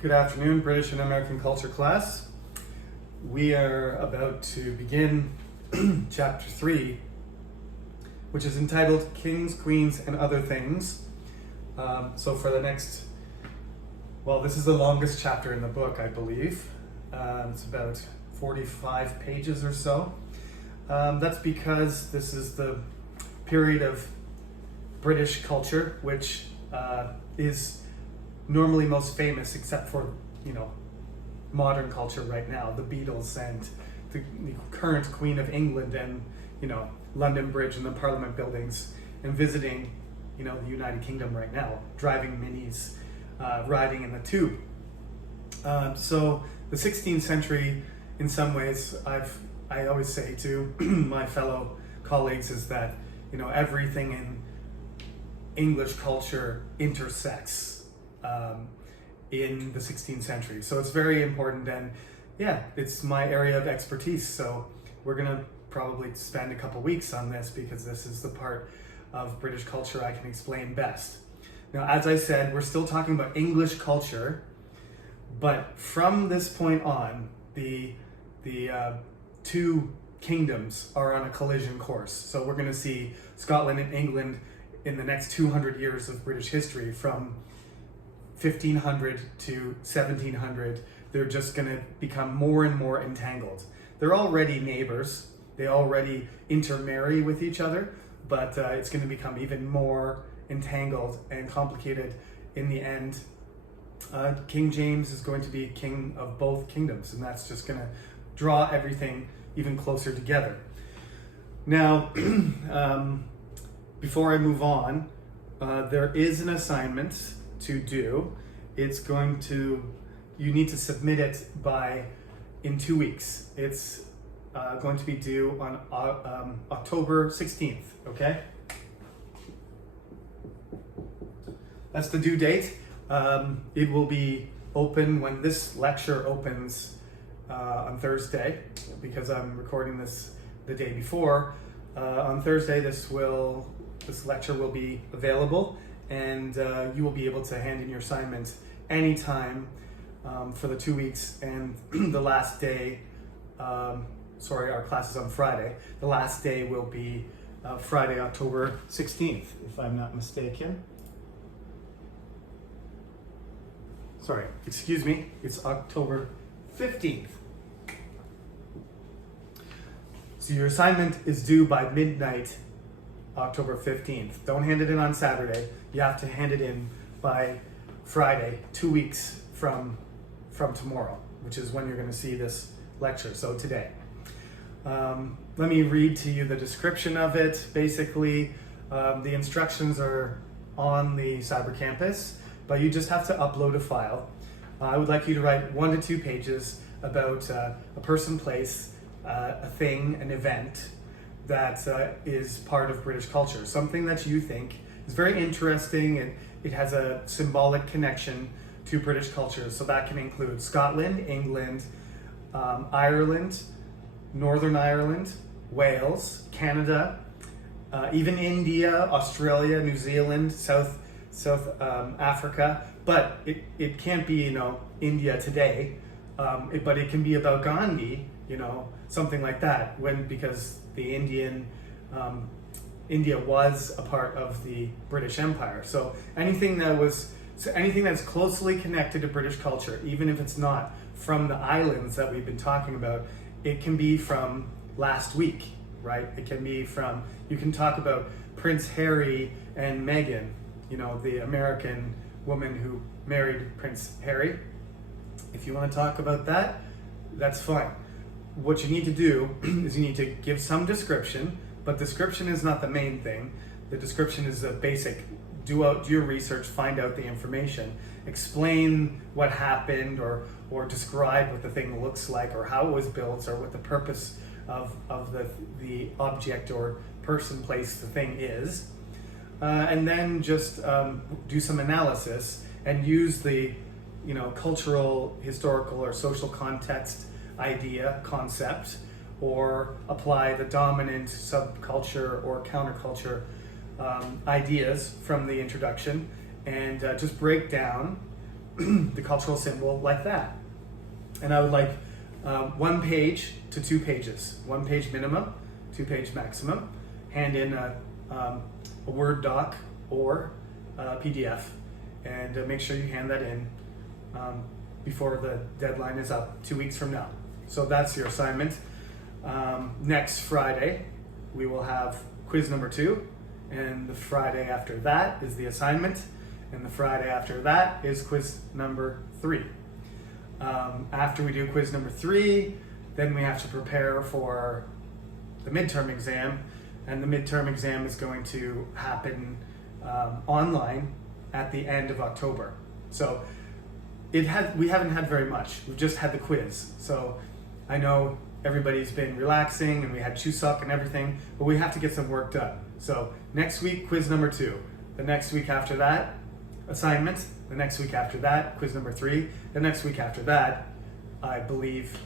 Good afternoon, British and American culture class. We are about to begin chapter 3, which is entitled Kings, Queens, and Other Things. So for the next, this is the longest chapter in the book, I believe. It's about 45 pages or so. That's because this is the period of British culture, which is normally most famous, except for, modern culture right now, the Beatles and the current Queen of England and, London Bridge and the Parliament buildings, and visiting, the United Kingdom right now, driving minis, riding in the tube. So the 16th century, in some ways, I always say to my fellow colleagues is that, everything in English culture intersects in the 16th century. So it's very important, and it's my area of expertise. So we're gonna probably spend a couple weeks on this because this is the part of British culture I can explain best. Now, as I said, we're still talking about English culture, but from this point on, the two kingdoms are on a collision course. So we're gonna see Scotland and England in the next 200 years of British history, from 1500 to 1700, they're just going to become more and more entangled. They're already neighbors, they already intermarry with each other, but it's going to become even more entangled and complicated in the end. King James is going to be king of both kingdoms, and that's just going to draw everything even closer together. Now, before I move on, there is an assignment to do. You need to submit it in 2 weeks. It's going to be due on October 16th, okay? That's the due date. It will be open when this lecture opens on Thursday, because I'm recording this the day before. On Thursday, this lecture will be available, and you will be able to hand in your assignment anytime for the 2 weeks. And the last day, our class is on Friday. The last day will be Friday, October 16th, if I'm not mistaken. Sorry, excuse me, it's October 15th. So your assignment is due by midnight, October 15th. Don't hand it in on Saturday. You have to hand it in by Friday, 2 weeks from tomorrow, which is when you're going to see this lecture, so today. Let me read to you the description of it. Basically, the instructions are on the Cyber Campus, but you just have to upload a file. I would like you to write 1 to 2 pages about a person, place, a thing, an event that is part of British culture, something that you think is very interesting and it has a symbolic connection to British culture. So that can include Scotland, England, Ireland, Northern Ireland, Wales, Canada, even India, Australia, New Zealand, South Africa. But it can't be, India today, but it can be about Gandhi, something like that, because the India was a part of the British Empire. So anything that's closely connected to British culture, even if it's not from the islands that we've been talking about, it can be from last week, right? It can be you can talk about Prince Harry and Meghan, the American woman who married Prince Harry. If you want to talk about that, that's fine. What you need to do is you need to give some description, but description is not the main thing. The description is a basic. Do your research, find out the information, explain what happened, or describe what the thing looks like, or how it was built, or what the purpose of the object or person, place, the thing is. And then just do some analysis and use the cultural, historical, or social context concept, or apply the dominant subculture or counterculture ideas from the introduction, and just break down the cultural symbol like that. And I would like 1 page to 2 pages, 1 page minimum, 2 page maximum. Hand in a Word doc or a PDF, and make sure you hand that in before the deadline is up 2 weeks from now. So that's your assignment. Next Friday, we will have quiz number 2, and the Friday after that is the assignment, and the Friday after that is quiz number 3. After we do quiz number 3, then we have to prepare for the midterm exam, and the midterm exam is going to happen online at the end of October. So we haven't had very much. We've just had the quiz. So I know everybody's been relaxing, and we had Chuseok and everything, but we have to get some work done. So next week, quiz number 2. The next week after that, assignment. The next week after that, quiz number 3. The next week after that, I believe,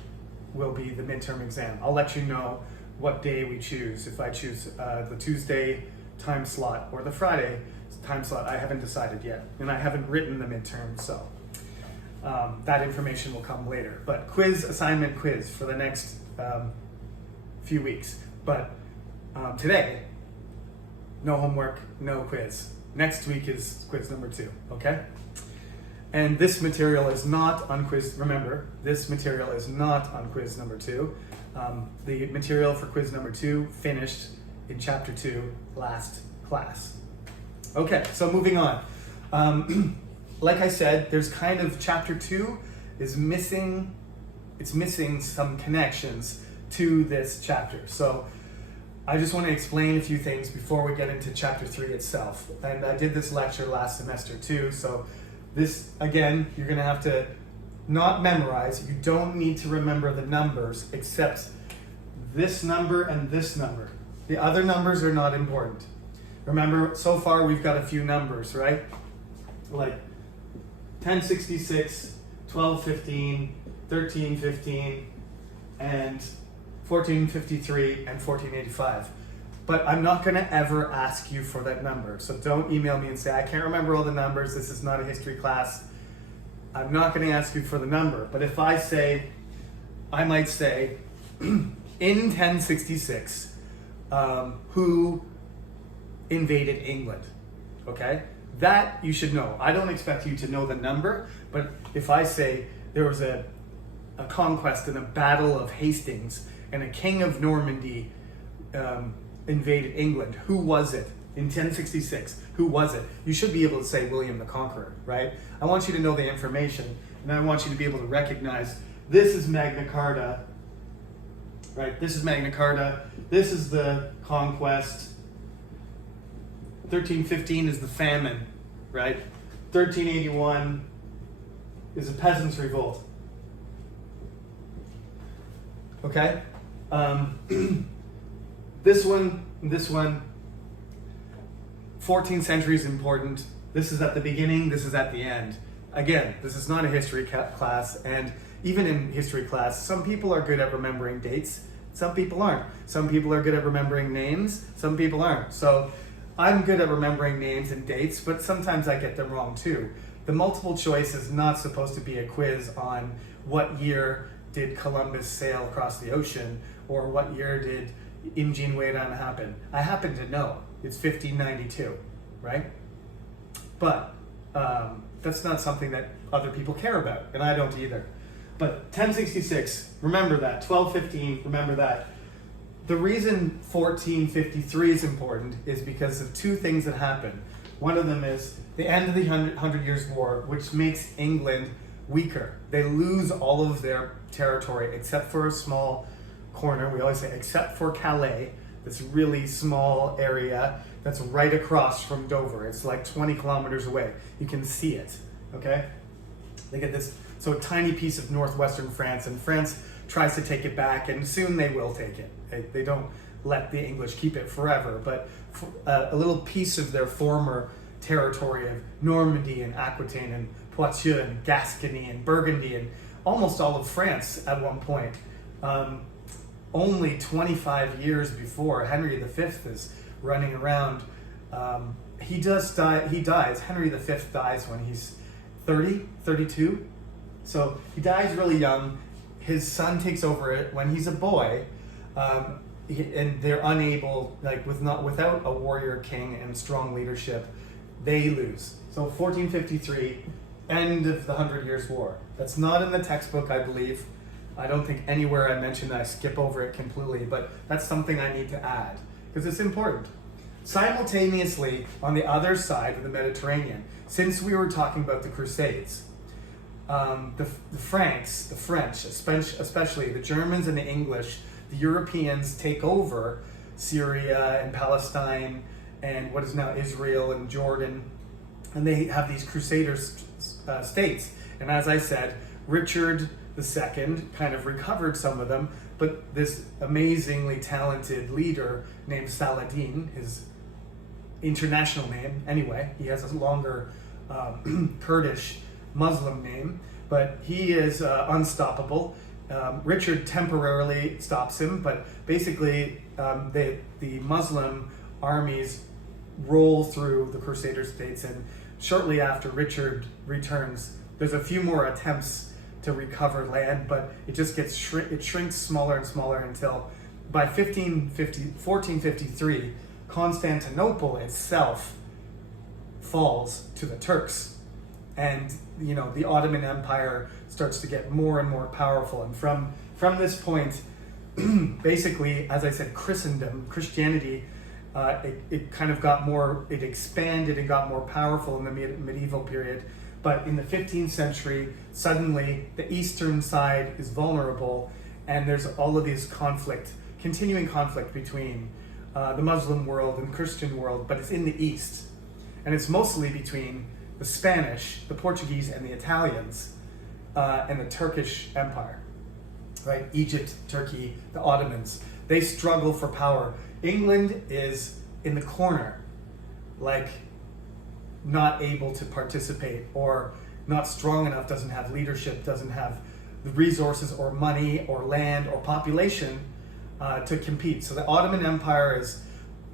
will be the midterm exam. I'll let you know what day we choose. If I choose the Tuesday time slot or the Friday time slot, I haven't decided yet. And I haven't written the midterm, so that information will come later. But quiz, assignment, quiz for the next few weeks. But today, no homework, no quiz. Next week is quiz number 2, okay? And this material is not on quiz, remember, this material is not on quiz number 2. The material for quiz number 2 finished in chapter 2 last class. Okay, so moving on. Like I said, there's kind of chapter 2 is missing, it's missing some connections to this chapter. So I just want to explain a few things before we get into chapter 3 itself. And I did this lecture last semester too, so this, again, you're going to have to not memorize. You don't need to remember the numbers except this number and this number. The other numbers are not important. Remember, so far we've got a few numbers, right? Like 1066, 1215, 1315, and 1453 and 1485. But I'm not going to ever ask you for that number. So don't email me and say, I can't remember all the numbers. This is not a history class. I'm not going to ask you for the number. But if I say, I might say, in 1066, who invaded England? Okay? That you should know. I don't expect you to know the number, but if I say there was a conquest and a battle of Hastings and a king of Normandy invaded England, who was it? In 1066, who was it? You should be able to say William the Conqueror, right? I want you to know the information, and I want you to be able to recognize this is Magna Carta, right? This is Magna Carta. This is the conquest. 1315 is the famine, right? 1381 is a peasants' revolt. Okay? This one, 14th century is important. This is at the beginning, this is at the end. Again, this is not a history class, and even in history class, some people are good at remembering dates, some people aren't. Some people are good at remembering names, some people aren't. So I'm good at remembering names and dates, but sometimes I get them wrong too. The multiple choice is not supposed to be a quiz on what year did Columbus sail across the ocean, or what year did Imjin Weirang happen. I happen to know. It's 1592, right? But that's not something that other people care about, and I don't either. But 1066, remember that. 1215, remember that. The reason 1453 is important is because of two things that happen. One of them is the end of the Hundred Years' War, which makes England weaker. They lose all of their territory except for a small corner. We always say except for Calais, this really small area that's right across from Dover. It's like 20 kilometers away. You can see it, okay? They get this so tiny piece of northwestern France, and France tries to take it back, and soon they will take it. They don't let the English keep it forever, but a little piece of their former territory of Normandy and Aquitaine and Poitou and Gascony and Burgundy and almost all of France at one point. Only 25 years before Henry V is running around. He does die. He dies. Henry V dies when he's 30, 32. So he dies really young. His son takes over it when he's a boy, and they're unable, like without a warrior king and strong leadership, they lose. So 1453, end of the 100 Years' War. That's not in the textbook, I believe. I don't think anywhere I mentioned that. I skip over it completely, but that's something I need to add because it's important. Simultaneously, on the other side of the Mediterranean, since we were talking about the Crusades, the Franks, the French, especially the Germans and the English, the Europeans take over Syria and Palestine and what is now Israel and Jordan, and they have these Crusader states. And as I said, Richard II kind of recovered some of them, but this amazingly talented leader named Saladin, his international name anyway, he has a longer Kurdish Muslim name, but he is unstoppable. Richard temporarily stops him, but basically the Muslim armies roll through the Crusader states, and shortly after Richard returns, there's a few more attempts to recover land, but it just gets it shrinks smaller and smaller until by 1453, Constantinople itself falls to the Turks, and the Ottoman Empire starts to get more and more powerful. And from this point, basically, as I said, Christianity, it kind of got more, it expanded and got more powerful in the medieval period. But in the 15th century, suddenly the eastern side is vulnerable, and there's all of this continuing conflict between the Muslim world and Christian world, but it's in the east. And it's mostly between the Spanish, the Portuguese, and the Italians, and the Turkish Empire, right? Egypt, Turkey, the Ottomans. They struggle for power. England is in the corner, like not able to participate, or not strong enough, doesn't have leadership, doesn't have the resources or money or land or population to compete. So the Ottoman Empire is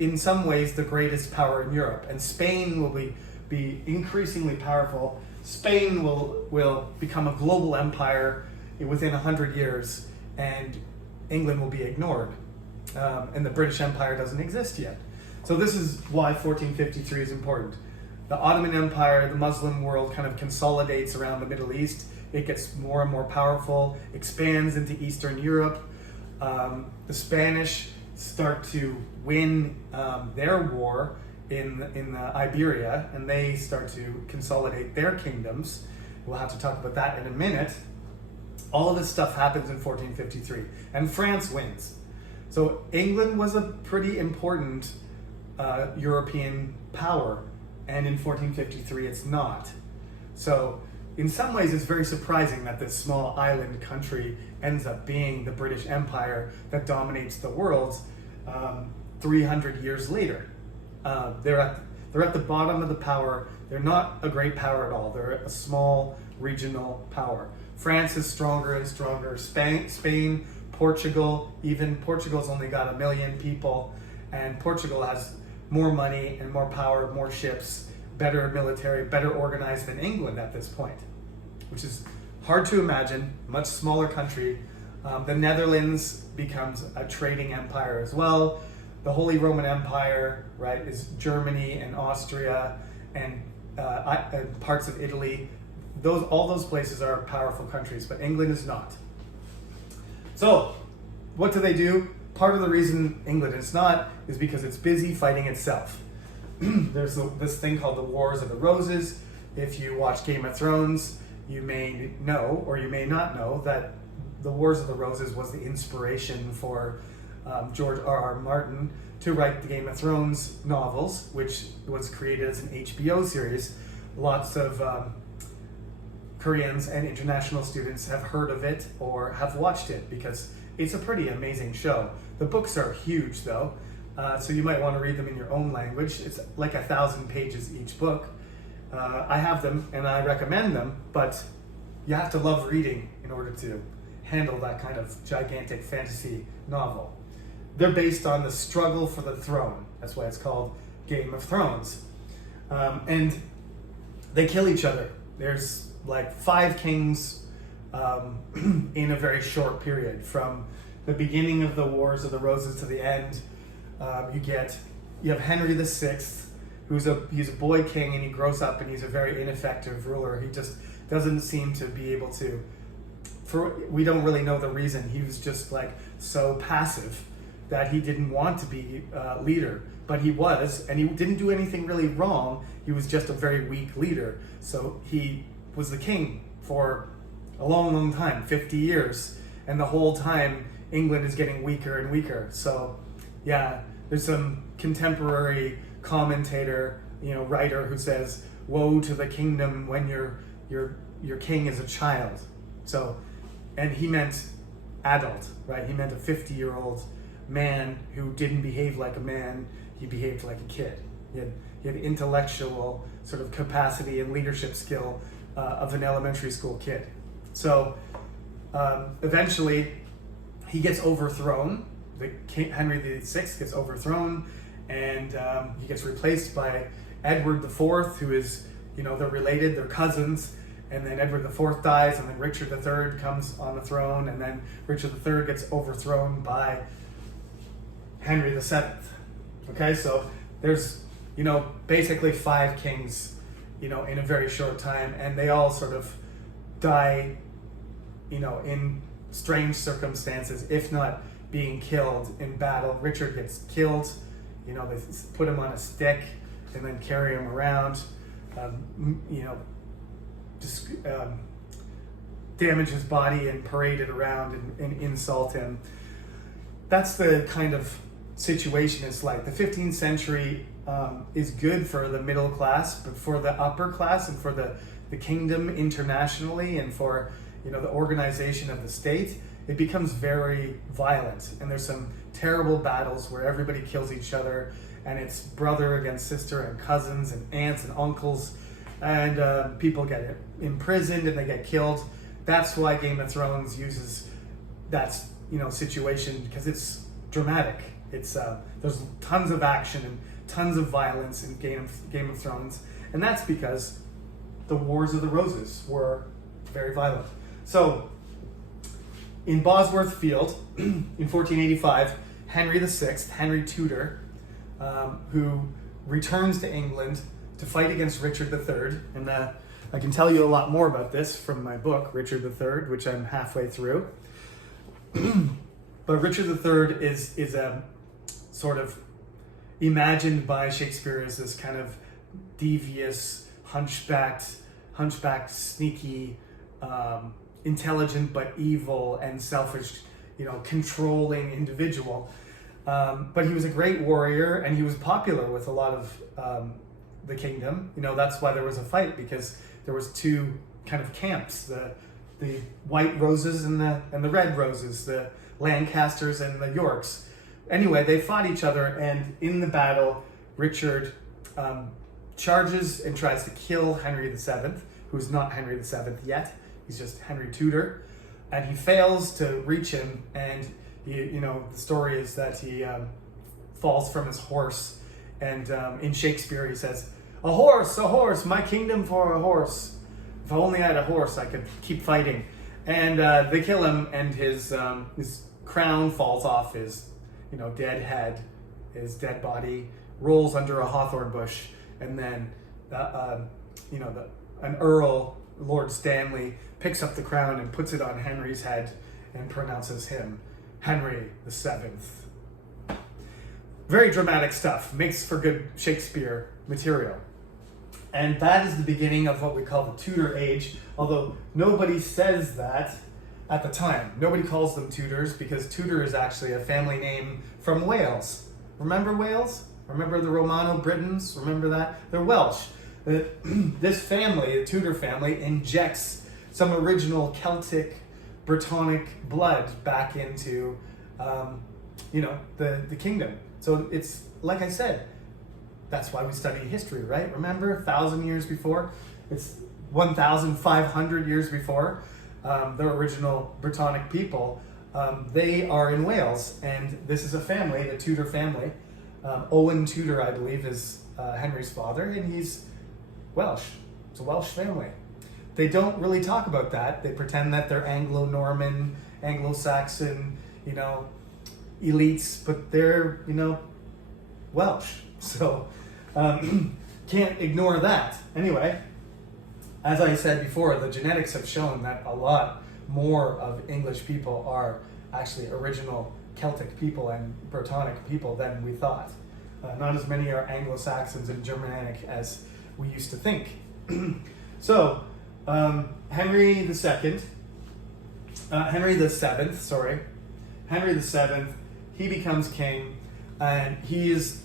in some ways the greatest power in Europe, and Spain will be increasingly powerful. Spain will become a global empire within 100 years, and England will be ignored, and the British Empire doesn't exist yet. So this is why 1453 is important. The Ottoman Empire, the Muslim world, kind of consolidates around the Middle East. It gets more and more powerful, expands into Eastern Europe. The Spanish start to win their war in Iberia, and they start to consolidate their kingdoms. We'll have to talk about that in a minute. All of this stuff happens in 1453, and France wins. So England was a pretty important European power, and in 1453 it's not. So in some ways it's very surprising that this small island country ends up being the British Empire that dominates the world 300 years later. They're at the bottom of the power. They're not a great power at all. They're a small regional power. France is stronger and stronger. Spain, Portugal, even Portugal's only got 1 million people, and Portugal has more money and more power, more ships, better military, better organized than England at this point, which is hard to imagine. Much smaller country. The Netherlands becomes a trading empire as well. The Holy Roman Empire, right, is Germany and Austria and parts of Italy. All those places are powerful countries, but England is not. So, what do? Part of the reason England is not is because it's busy fighting itself. There's this thing called the Wars of the Roses. If you watch Game of Thrones, you may know, or you may not know, that the Wars of the Roses was the inspiration for George R.R. Martin to write the Game of Thrones novels, which was created as an HBO series. Lots of Koreans and international students have heard of it or have watched it because it's a pretty amazing show. The books are huge though, so you might want to read them in your own language. It's like 1,000 pages each book. I have them and I recommend them, but you have to love reading in order to handle that kind of gigantic fantasy novel. They're based on the struggle for the throne. That's why it's called Game of Thrones. And they kill each other. there's like 5 kings in a very short period. From the beginning of the Wars of the Roses to the end, you have Henry VI, he's a boy king, and he grows up and he's a very ineffective ruler. He just doesn't seem to be able to. We don't really know the reason. He was just like so passive that he didn't want to be leader, but he was, and he didn't do anything really wrong. He was just a very weak leader. So he was the king for a long, long time, 50 years, and the whole time England is getting weaker and weaker. So yeah, there's some contemporary commentator, writer who says, "Woe to the kingdom when your king is a child." So, and he meant adult, right? He meant a 50-year-old man who didn't behave like a man. He behaved like a kid. He had intellectual sort of capacity and leadership skill of an elementary school kid. So eventually he gets overthrown. Henry VI gets overthrown, and he gets replaced by Edward IV, who is, they're related, they're cousins. And then Edward IV dies, and then Richard III comes on the throne, and then Richard III gets overthrown by Henry VII. Okay, so there's, basically 5 kings, in a very short time, and they all sort of die, in strange circumstances, if not being killed in battle. Richard gets killed, they put him on a stick and then carry him around, damage his body and parade it around and insult him. That's the kind of situation it's like. The 15th century is good for the middle class, but for the upper class and for the kingdom internationally and for the organization of the state, it becomes very violent. And there's some terrible battles where everybody kills each other, and it's brother against sister and cousins and aunts and uncles, and people get imprisoned and they get killed. That's why Game of Thrones uses that situation, because it's dramatic. It's there's tons of action and tons of violence in Game of Thrones, and that's because the Wars of the Roses were very violent. So in Bosworth Field in 1485, Henry VI, Henry Tudor, who returns to England to fight against Richard III, and I can tell you a lot more about this from my book, Richard III, which I'm halfway through. But Richard III is a sort of imagined by Shakespeare as this kind of devious, hunchbacked, sneaky, intelligent but evil and selfish, controlling individual. But he was a great warrior, and he was popular with a lot of the kingdom. That's why there was a fight, because there was 2 kind of camps, the White Roses and the Red Roses, the Lancasters and the Yorks. Anyway, they fought each other, and in the battle, Richard charges and tries to kill Henry VII, who's not Henry VII yet. He's just Henry Tudor, and he fails to reach him. And the story is that he falls from his horse, and in Shakespeare he says, a horse, my kingdom for a horse. If only I had a horse, I could keep fighting." And they kill him, and his crown falls off his dead head. His dead body rolls under a hawthorn bush, and then an earl, Lord Stanley, picks up the crown and puts it on Henry's head and pronounces him Henry VII. Very dramatic stuff, makes for good Shakespeare material. And that is the beginning of what we call the Tudor age, although nobody says that at the time. Nobody calls them Tudors, because Tudor is actually a family name from Wales. Remember Wales? Remember the Romano Britons? Remember that? They're Welsh. This family, the Tudor family, injects some original Celtic, Brittonic blood back into, the kingdom. So it's, like I said, that's why we study history, right? Remember, 1,000 years before? It's 1,500 years before the original Brittonic people. They are in Wales, and this is a family, the Tudor family. Owen Tudor, I believe, is Henry's father, and he's Welsh. It's a Welsh family. they don't really talk about that. They pretend that they're Anglo-Norman, Anglo-Saxon, elites, but they're, Welsh. So can't ignore that. Anyway, as I said before, the genetics have shown that a lot more of English people are actually original Celtic people and Brittonic people than we thought. Not as many are Anglo-Saxons and Germanic as we used to think. So, Henry the VII, he becomes king, and he's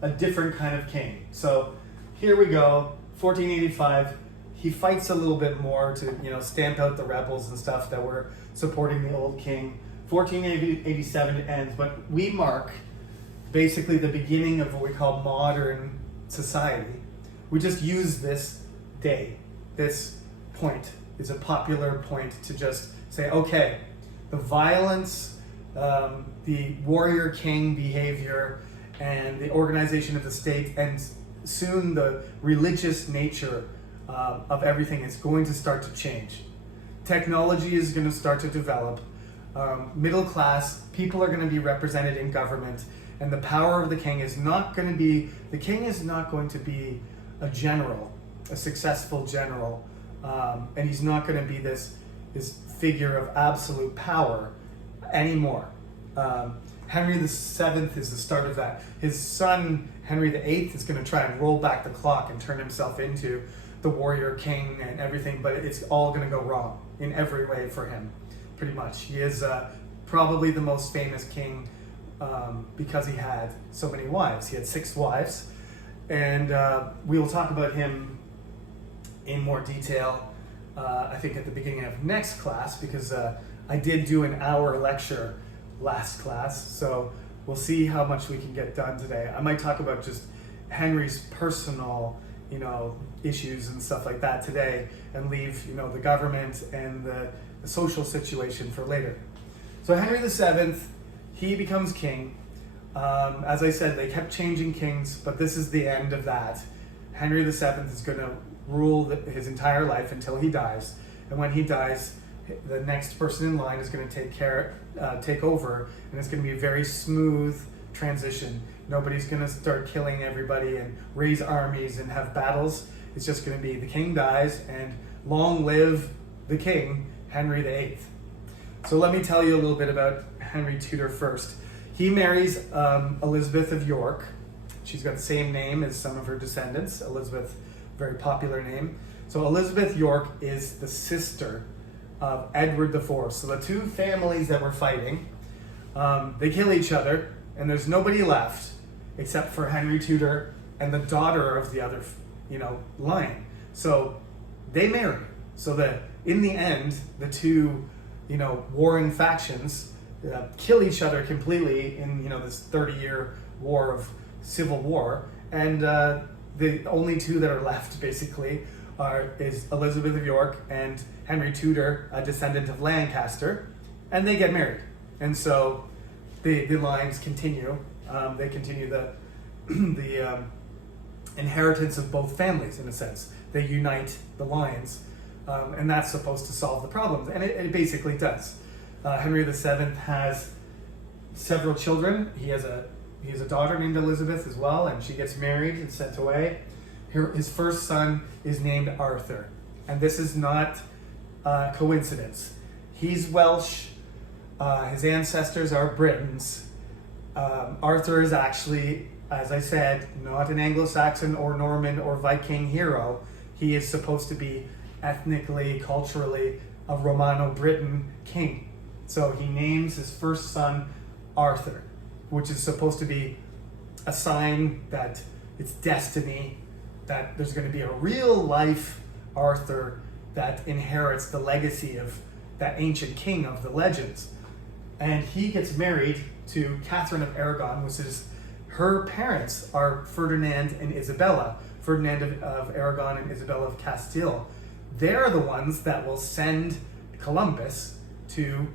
a different kind of king. So here we go, 1485. He fights a little bit more to stamp out the rebels and stuff that were supporting the old king. 1487 ends, but we mark basically the beginning of what we call modern society. We just use this day, this point is a popular point to just say, okay, the violence, the warrior king behavior, and the organization of the state, and soon the religious nature of everything is going to start to change. Technology is going to start to develop. Middle class people are going to be represented in government, and the power of the king is not going to be, the king is not going to be a general, a successful general, and he's not going to be this figure of absolute power anymore. Henry VII is the start of that. His son, Henry VIII, is going to try and roll back the clock and turn himself into the warrior king and everything, but it's all going to go wrong in every way for him, pretty much. He is probably the most famous king because he had so many wives. He had 6 wives, and we will talk about him in more detail, I think at the beginning of next class, because I did do an hour lecture last class, so we'll see how much we can get done today. I might talk about just Henry's personal, issues and stuff like that today, and leave, the government and the social situation for later. So Henry VII, he becomes king. As I said, they kept changing kings, but this is the end of that. Henry VII is going to rule his entire life until he dies, and when he dies, the next person in line is going to take over, and it's going to be a very smooth transition. Nobody's going to start killing everybody and raise armies and have battles. It's just going to be the king dies, and long live the king, Henry VIII. So let me tell you a little bit about Henry Tudor first. He marries Elizabeth of York. She's got the same name as some of her descendants. Elizabeth, very popular name. So Elizabeth York is the sister of Edward IV. So the two families that were fighting, they kill each other, and there's nobody left except for Henry Tudor and the daughter of the other, line. So they marry. So that in the end, the two, warring factions kill each other completely in, this 30-year war of civil war, and the only two that are left basically is Elizabeth of York and Henry Tudor, a descendant of Lancaster, and they get married. And so the lines continue. They continue the inheritance of both families, in a sense. They unite the lines, and that's supposed to solve the problems, and it basically does. Henry VII has several children. He has a daughter named Elizabeth as well, and she gets married and sent away. His first son is named Arthur, and this is not coincidence. He's Welsh. His ancestors are Britons. Arthur is actually, as I said, not an Anglo-Saxon or Norman or Viking hero. He is supposed to be ethnically, culturally, a Romano-Briton king. So he names his first son Arthur, which is supposed to be a sign that it's destiny, that there's going to be a real life Arthur that inherits the legacy of that ancient king of the legends. And he gets married to Catherine of Aragon, which is, her parents are Ferdinand and Isabella. Ferdinand of Aragon and Isabella of Castile. They're the ones that will send Columbus to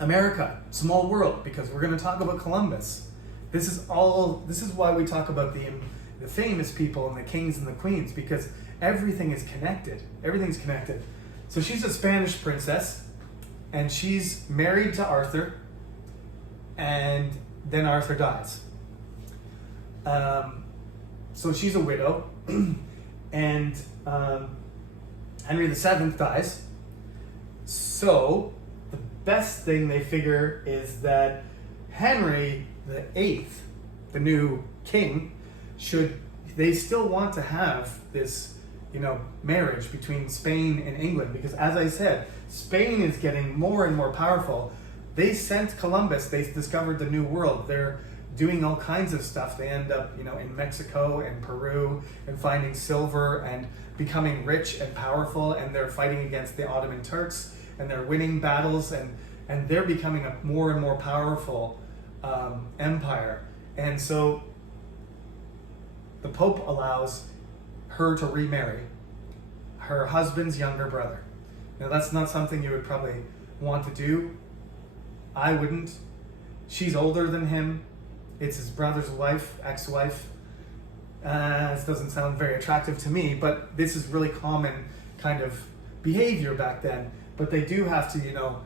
America, small world, because we're going to talk about Columbus. This is why we talk about the famous people and the kings and the queens, because everything is connected. Everything's connected. So she's a Spanish princess, and she's married to Arthur, and then Arthur dies. So she's a widow, and Henry VII dies. So the best thing they figure is that Henry VIII, the new king, they still want to have this, marriage between Spain and England, because as I said, Spain is getting more and more powerful. They sent Columbus, they discovered the New World. They're doing all kinds of stuff. They end up, in Mexico and Peru and finding silver and becoming rich and powerful, and they're fighting against the Ottoman Turks, and they're winning battles, and they're becoming a more and more powerful empire. And so the Pope allows her to remarry her husband's younger brother. Now that's not something you would probably want to do. I wouldn't. She's older than him. It's his brother's wife, ex-wife. This doesn't sound very attractive to me, but this is really common kind of behavior back then. But they do have to,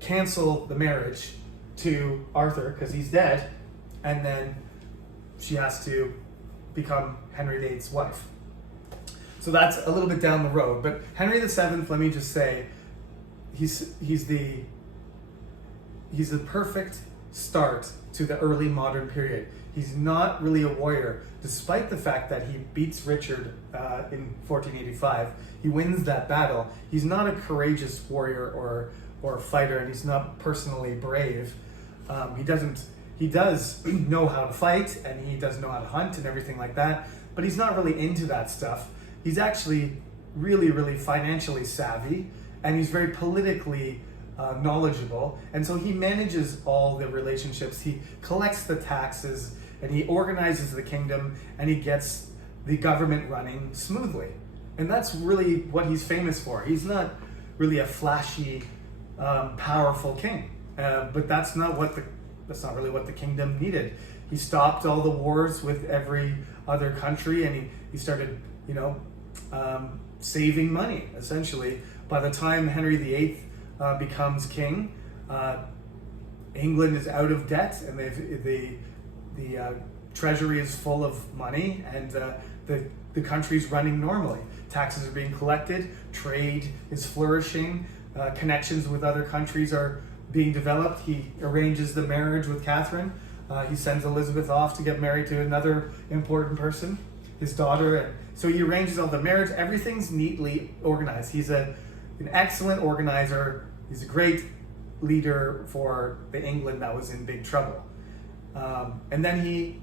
cancel the marriage to Arthur because he's dead, and then she has to become Henry VIII's wife. So that's a little bit down the road. But Henry VII, let me just say, he's the perfect start to the early modern period. He's not really a warrior, despite the fact that he beats Richard in 1485. He wins that battle. He's not a courageous warrior or fighter, and he's not personally brave. He does know how to fight, and he does know how to hunt and everything like that, but he's not really into that stuff. He's actually really, really financially savvy, and he's very politically knowledgeable, and so he manages all the relationships. He collects the taxes, and he organizes the kingdom, and he gets the government running smoothly. And that's really what he's famous for. He's not really a flashy, powerful king, but that's not really what the kingdom needed. He stopped all the wars with every other country, and he started, saving money, essentially. By the time Henry VIII becomes king, England is out of debt, and the treasury is full of money, and the country's running normally. Taxes are being collected, trade is flourishing, connections with other countries are being developed. He arranges the marriage with Catherine. He sends Elizabeth off to get married to another important person, his daughter. And so he arranges all the marriage. Everything's neatly organized. He's an excellent organizer. He's a great leader for the England that was in big trouble. And then he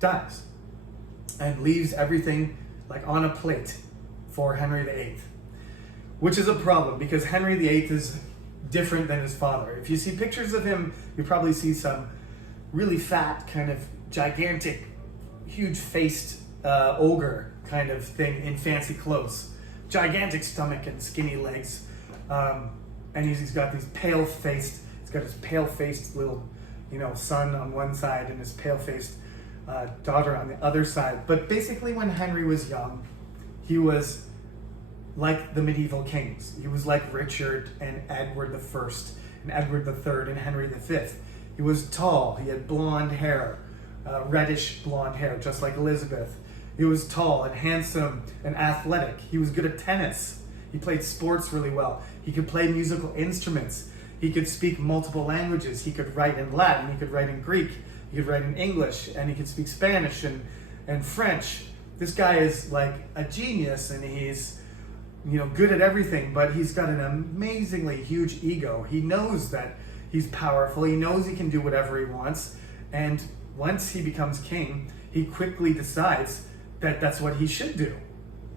dies and leaves everything like on a plate for Henry VIII, which is a problem because Henry VIII is different than his father. If you see pictures of him, you probably see some really fat, kind of gigantic, huge-faced ogre kind of thing in fancy clothes. Gigantic stomach and skinny legs. And he's got his pale-faced little, son on one side and his pale-faced daughter on the other side. But basically when Henry was young, he was like the medieval kings. He was like Richard and Edward I and Edward III and Henry V. He was tall, he had blonde hair, reddish blonde hair, just like Elizabeth. He was tall and handsome and athletic. He was good at tennis. He played sports really well. He could play musical instruments. He could speak multiple languages. He could write in Latin, he could write in Greek, he could write in English, and he could speak Spanish and French. This guy is like a genius, and he's good at everything, but he's got an amazingly huge ego. He knows that he's powerful. He knows he can do whatever he wants. And once he becomes king, he quickly decides that that's what he should do.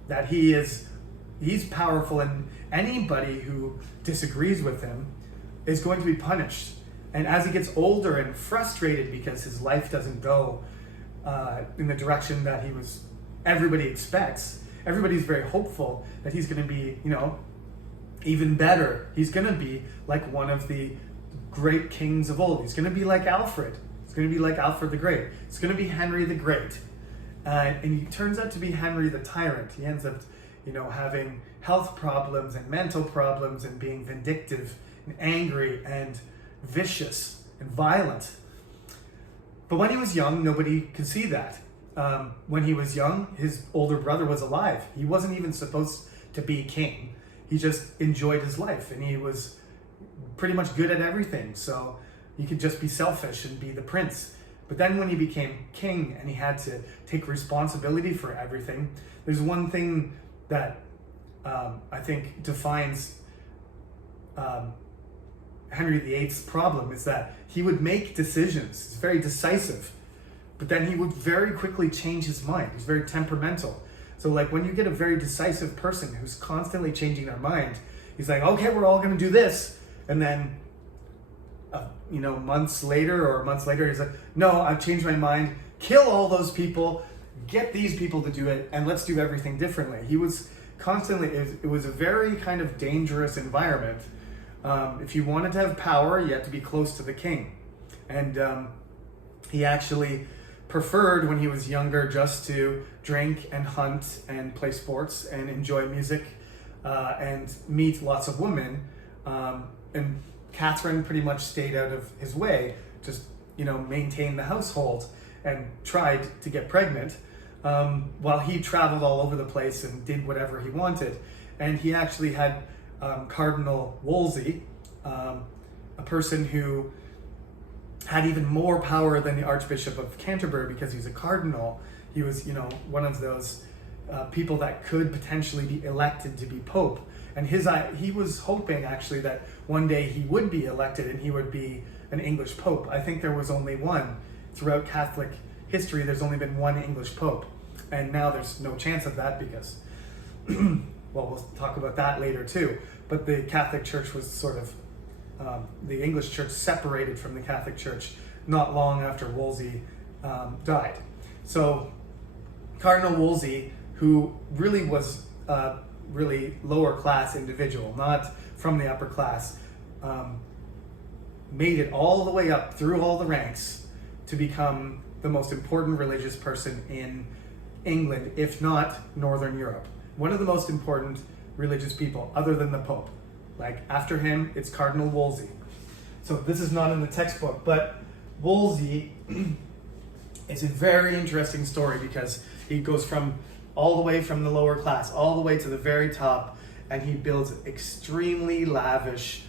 That he's powerful, and anybody who disagrees with him is going to be punished. And as he gets older and frustrated because his life doesn't go in the direction that everybody expects, everybody's very hopeful that he's going to be, even better. He's going to be like one of the great kings of old. He's going to be like Alfred. It's going to be like Alfred the Great. It's going to be Henry the Great. And he turns out to be Henry the Tyrant. He ends up, having health problems and mental problems and being vindictive and angry and vicious and violent. But when he was young, nobody could see that. When he was young, his older brother was alive. He wasn't even supposed to be king. He just enjoyed his life, and he was pretty much good at everything. So he could just be selfish and be the prince. But then when he became king and he had to take responsibility for everything, there's one thing that I think defines Henry VIII's problem, is that he would make decisions. He's very decisive, but then he would very quickly change his mind. He's very temperamental. So like when you get a very decisive person who's constantly changing their mind, he's like, okay, we're all going to do this. And then, months later, he's like, no, I've changed my mind. Kill all those people, get these people to do it, and let's do everything differently. He was constantly, it was a very kind of dangerous environment. If you wanted to have power, you had to be close to the king. And he actually preferred, when he was younger, just to drink and hunt and play sports and enjoy music and meet lots of women. And Catherine pretty much stayed out of his way, just maintained the household and tried to get pregnant, while he traveled all over the place and did whatever he wanted. And he actually had Cardinal Wolsey, a person who had even more power than the Archbishop of Canterbury, because he's a cardinal. He was, one of those people that could potentially be elected to be pope. And he was hoping actually that one day he would be elected and he would be an English pope. I think there was only one. Throughout Catholic history, there's only been one English pope. And now there's no chance of that because, well, we'll talk about that later too. But the Catholic Church was sort of, the English Church separated from the Catholic Church not long after Wolsey died. So Cardinal Wolsey, who really was a really lower class individual, not from the upper class, made it all the way up through all the ranks to become the most important religious person in England, if not Northern Europe. One of the most important religious people, other than the Pope. Like after him, it's Cardinal Wolsey. So this is not in the textbook, but Wolsey is a very interesting story because he goes from all the way from the lower class, all the way to the very top, and he builds extremely lavish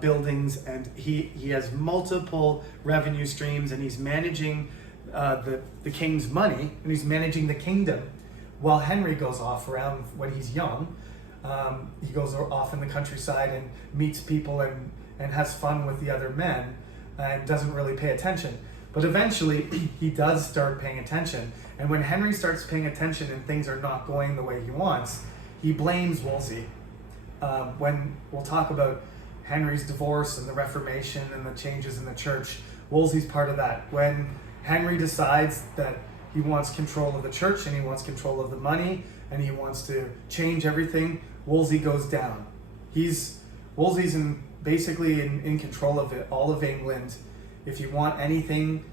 buildings, and he has multiple revenue streams, and he's managing the king's money, and he's managing the kingdom, while Henry goes off around when he's young. He goes off in the countryside and meets people and has fun with the other men and doesn't really pay attention. But eventually he does start paying attention. And when Henry starts paying attention and things are not going the way he wants, he blames Wolsey. When we'll talk about Henry's divorce and the Reformation and the changes in the church, Wolsey's part of that. When Henry decides that he wants control of the church and he wants control of the money and he wants to change everything, Wolsey goes down. Wolsey's basically in control of it, all of England. If you want anything,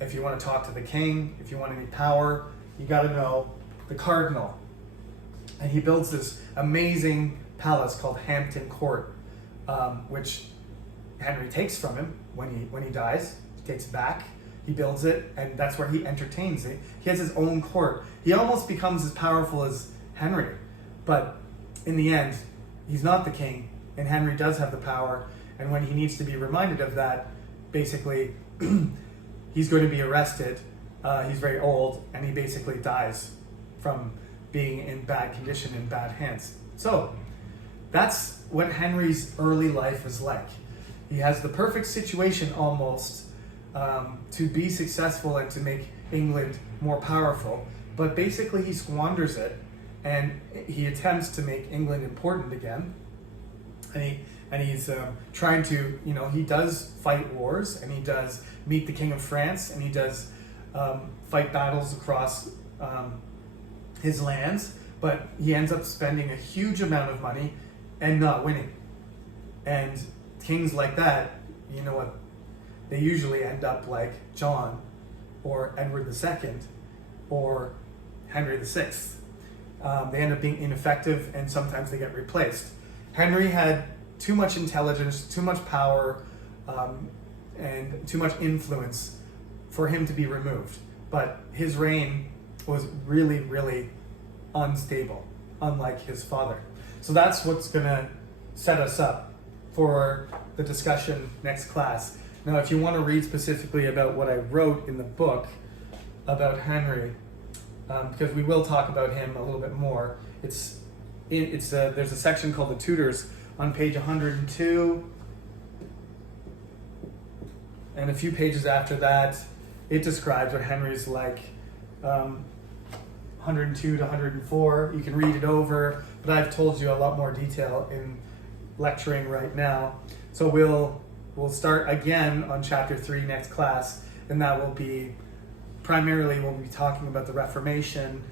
if you want to talk to the king, if you want any power, you got to know the cardinal. And he builds this amazing palace called Hampton Court, which Henry takes from him when he dies. He takes it back. He builds it, and that's where he entertains it. He has his own court. He almost becomes as powerful as Henry, but in the end, he's not the king, and Henry does have the power. And when he needs to be reminded of that, basically, he's going to be arrested. He's very old, and he basically dies from being in bad condition, in bad hands. So that's what Henry's early life is like. He has the perfect situation almost to be successful and to make England more powerful, but basically he squanders it, and he attempts to make England important again. And he's trying to, he does fight wars, and he does meet the King of France, and he does fight battles across his lands, but he ends up spending a huge amount of money and not winning. And kings like that, you know what, they usually end up like John or Edward II or Henry VI. they end up being ineffective, and sometimes they get replaced. Henry had too much intelligence, too much power, and too much influence for him to be removed. But his reign was really, really unstable, unlike his father. So that's what's going to set us up for the discussion next class. Now, if you want to read specifically about what I wrote in the book about Henry, because we will talk about him a little bit more, there's a section called the Tudors on page 102, and a few pages after that, it describes what Henry's like. 102 to 104. You can read it over, but I've told you a lot more detail in lecturing right now. So we'll start again on chapter 3 next class, and that will be primarily we'll be talking about the Reformation,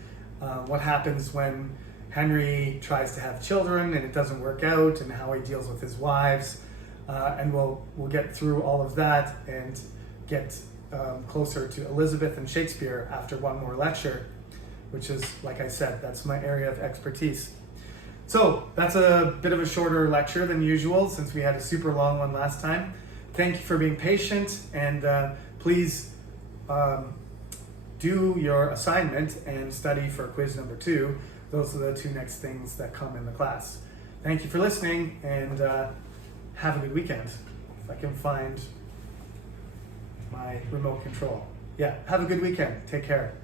what happens when Henry tries to have children and it doesn't work out, and how he deals with his wives, and we'll get through all of that and get closer to Elizabeth and Shakespeare after one more lecture, which is, like I said, that's my area of expertise. So that's a bit of a shorter lecture than usual since we had a super long one last time. Thank you for being patient, and please do your assignment and study for quiz number 2. Those are the 2 next things that come in the class. Thank you for listening, and have a good weekend. If I can find my remote control. Yeah, have a good weekend. Take care.